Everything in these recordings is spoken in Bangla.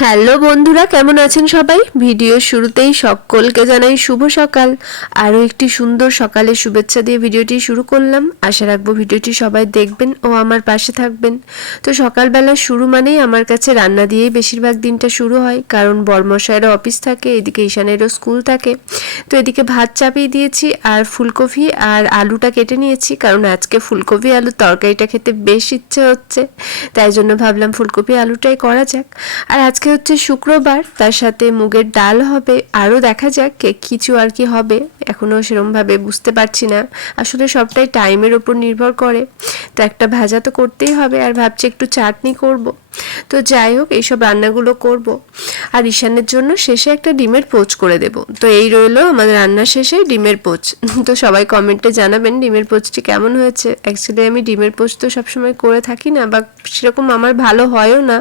হ্যালো বন্ধুরা, কেমন আছেন সবাই? ভিডিও শুরুতেই সকলকে জানাই শুভ সকাল। আরও একটি সুন্দর সকালের শুভেচ্ছা দিয়ে ভিডিওটি শুরু করলাম। আশা রাখব ভিডিওটি সবাই দেখবেন ও আমার পাশে থাকবেন। তো সকালবেলা শুরু মানেই আমার কাছে রান্না দিয়েই বেশিরভাগ দিনটা শুরু হয়। কারণ বর্মশায়েরও অফিস থাকে, এদিকে ঈশানেরও স্কুল থাকে। তো এদিকে ভাত চাপিয়ে দিয়েছি আর ফুলকপি আর আলুটা কেটে নিয়েছি। কারণ আজকে ফুলকপি, আলু তরকারিটা খেতে বেশ ইচ্ছে হচ্ছে। তাই জন্য ভাবলাম ফুলকপি, আলুটাই করা যাক। আর আজকে হচ্ছে শুক্রবার, তার সাথে মুগের ডাল হবে। আরও দেখা যাক কে, কিছু আর কি হবে। এখনও সেরমভাবে বুঝতে পারছি না। আসলে সবটাই টাইমের ওপর নির্ভর করে। তো একটা ভাজা তো করতেই হবে। আর ভাবছি একটু চাটনি করব। তো যাই হোক, এইসব রান্নাগুলো করব। আর ঈশানের জন্য শেষে একটা ডিমের পোচ করে দেব। তো এই রইল আমাদের রান্না শেষে ডিমের পোচ। তো সবাই কমেন্টে জানাবেন ডিমের পোচটি কেমন হয়েছে। অ্যাকচুয়ালি আমি ডিমের পোচ তো সবসময় করে থাকি না বা সেরকম আমার ভালো হয়ও না।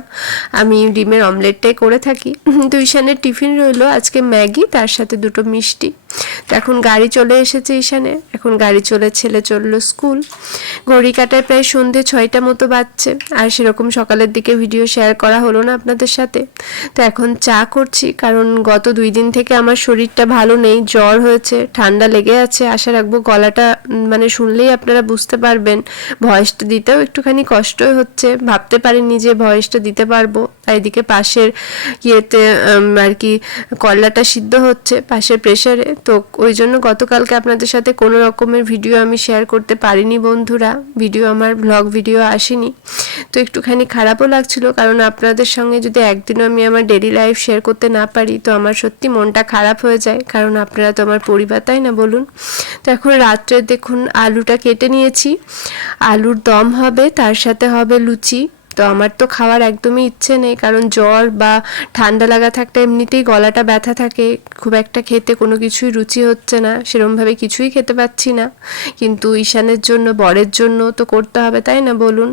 আমি ডিমের অমলেটটাই করে থাকি। তো ঈশানের টিফিন রইল আজকে ম্যাগি, তার সাথে দুটো মিষ্টি। তো এখন গাড়ি চলে এসেছে ঈশানে। এখন গাড়ি চলে ছেলে চলল স্কুল। ঘড়ি কাটায় প্রায় সন্ধে ছয়টা মতো বাজছে। আর সেরকম সকালের দিকে ভিডিও শেয়ার করা হলো না আপনাদের সাথে। তো এখন চা করছি, কারণ গত দুই দিন থেকে আমার শরীরটা ভালো নেই, জ্বর হয়েছে, ঠান্ডা লেগে আছে। আশা রাখব গলাটা মানে শুনলেই আপনারা বুঝতে পারবেন, ভয়েসটা দিতেও একটুখানি কষ্টই হচ্ছে। ভাবতে পারিনি যে ভয়েসটা দিতে পারব। আর এদিকে পাশের ইয়েতে আর কি কল্লাটা সিদ্ধ হচ্ছে পাশের প্রেশারে তো ওই জন্য গতকালকে আপনাদের সাথে কোনো রকমের ভিডিও আমি শেয়ার করতে পারিনি বন্ধুরা। ভিডিও আমার ব্লগ ভিডিও আসেনি। তো একটুখানি খারাপও লাগছিল কারণ আপনাদের সঙ্গে যদি একদিনও আমি আমার ডেলি লাইফ শেয়ার করতে না পারি, তো আমার সত্যি মনটা খারাপ হয়ে যায়। কারণ আপনারা তো আমার পরিবার, তাই না বলুন? তো এখন রাত্রে দেখুন, আলুটা কেটে নিয়েছি। আলুর দম হবে, তার সাথে হবে লুচি। তো আমার তো খাওয়ার একদমই ইচ্ছে নেই, কারণ জ্বর বা ঠান্ডা লাগা থাকতে এমনিতেই গলাটা ব্যথা থাকে, খুব একটা খেতে কোনো কিছুই রুচি হচ্ছে না, সেরমভাবে কিছুই খেতে পাচ্ছি না। কিন্তু ঈশানের জন্য, বরের জন্য তো করতে হবে, তাই না বলুন?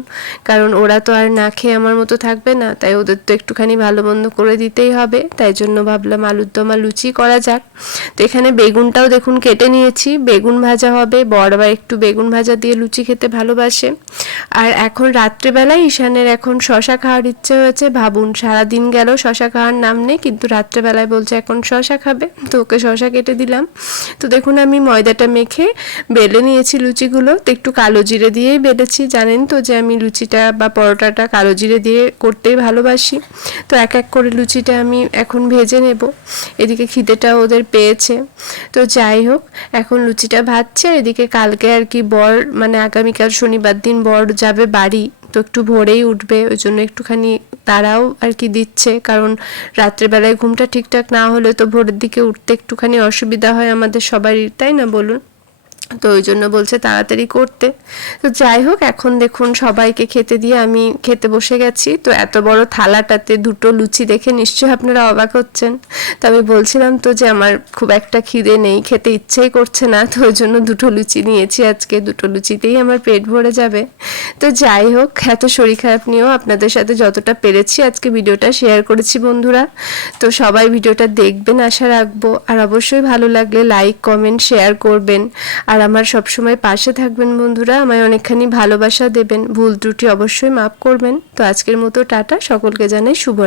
কারণ ওরা তো আর না খেয়ে আমার মতো থাকবে না, তাই ওদের তো একটুখানি ভালো মন্দ করে দিতেই হবে, তাই জন্য ভাবলাম আলুর দম লুচি করা যাক। তো এখানে বেগুনটাও দেখুন কেটে নিয়েছি, বেগুন ভাজা হবে, বর আবার একটু বেগুন ভাজা দিয়ে লুচি খেতে ভালোবাসে। আর এখন রাত্রেবেলায় ঈশানের এখন শশা খাওয়ার ইচ্ছে হয়েছে। ভাবুন, সারাদিন গেল, শশা খাওয়ার নাম নেই, কিন্তু রাত্রেবেলায় বলছে এখন শশা খাবে। তো ওকে শশা কেটে দিলাম। তো দেখুন, আমি ময়দাটা মেখে বেলে নিয়েছি লুচিগুলো। তো একটু কালো জিরে দিয়েই বেলেছি। জানেন তো যে আমি লুচিটা বা পরোটাটা কালো জিরে দিয়ে করতেই ভালোবাসি। তো এক এক করে লুচিটা আমি এখন ভেজে নেব। এদিকে খিদেটা ওদের পেয়েছে। তো যাই হোক, এখন লুচিটা ভাজছে। এদিকে কালকে আর কি বর মানে আগামীকাল শনিবার দিন বর যাবে বাড়ি। তো একটু ভোরেই উঠবে, ওই জন্য একটুখানি তারাও আর কি দিচ্ছে। কারণ রাত্রেবেলায় ঘুমটা ঠিকঠাক না হলে তো ভোরের দিকে উঠতে একটুখানি অসুবিধা হয় আমাদের সবারই, তাই না বলুন? তো ওই জন্য বলছে তাড়াতাড়ি করতে। তো যাই হোক, এখন দেখুন সবাইকে খেতে দিয়ে আমি খেতে বসে গেছি। তো এত বড় থালাটাতে দুটো লুচি দেখে নিশ্চয়ই আপনারা অবাক হচ্ছেন। তো আমি বলছিলাম তো যে আমার খুব একটা খিদে নেই, খেতে ইচ্ছেই করছে না। তো ওই জন্য দুটো লুচি নিয়েছি আজকে, দুটো লুচিতেই আমার পেট ভরে যাবে। তো যাই হোক, এত শরীর খারাপ নিয়েও আপনাদের সাথে যতটা পেরেছি আজকে ভিডিওটা শেয়ার করেছি বন্ধুরা। তো সবাই ভিডিওটা দেখবেন আশা রাখব। আর অবশ্যই ভালো লাগলে লাইক, কমেন্ট, শেয়ার করবেন। আর আমার সবসময় পাশে থাকবেন বন্ধুরা, আমায় অনেকখানি ভালোবাসা দেবেন। ভুল ত্রুটি অবশ্যই মাফ করবেন। তো আজকের মতো টাটা, সকলকে জানাই শুভ